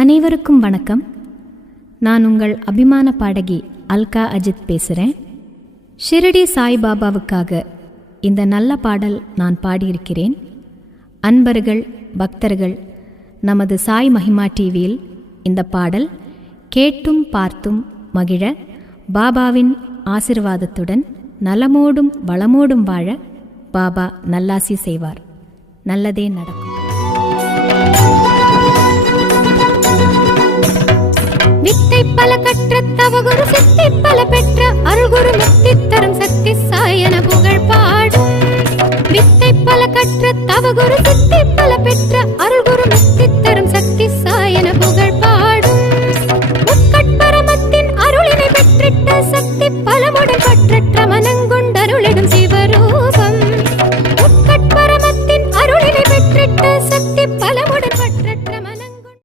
அனைவருக்கும் வணக்கம். நான் உங்கள் அபிமான பாடகி அல்கா அஜித் பேசுகிறேன். ஷிரடி சாய்பாபாவுக்காக இந்த நல்ல பாடல் நான் பாடியிருக்கிறேன். அன்பர்கள், பக்தர்கள் நமது சாய் மகிமா டிவியில் இந்த பாடல் கேட்டும் பார்த்தும் மகிழ பாபாவின் ஆசிர்வாதத்துடன் நலமோடும் வளமோடும் வாழ பாபா நல்லாசி செய்வார். நல்லதே நடக்கும். வித்தை பல கற்ற தவகுரு சித்தி பல பெற்ற அருள்குரு முக்தி தரும் சக்தி சாயன புகழ் பாடும். வித்தை பல கற்ற தவகுரு சித்தி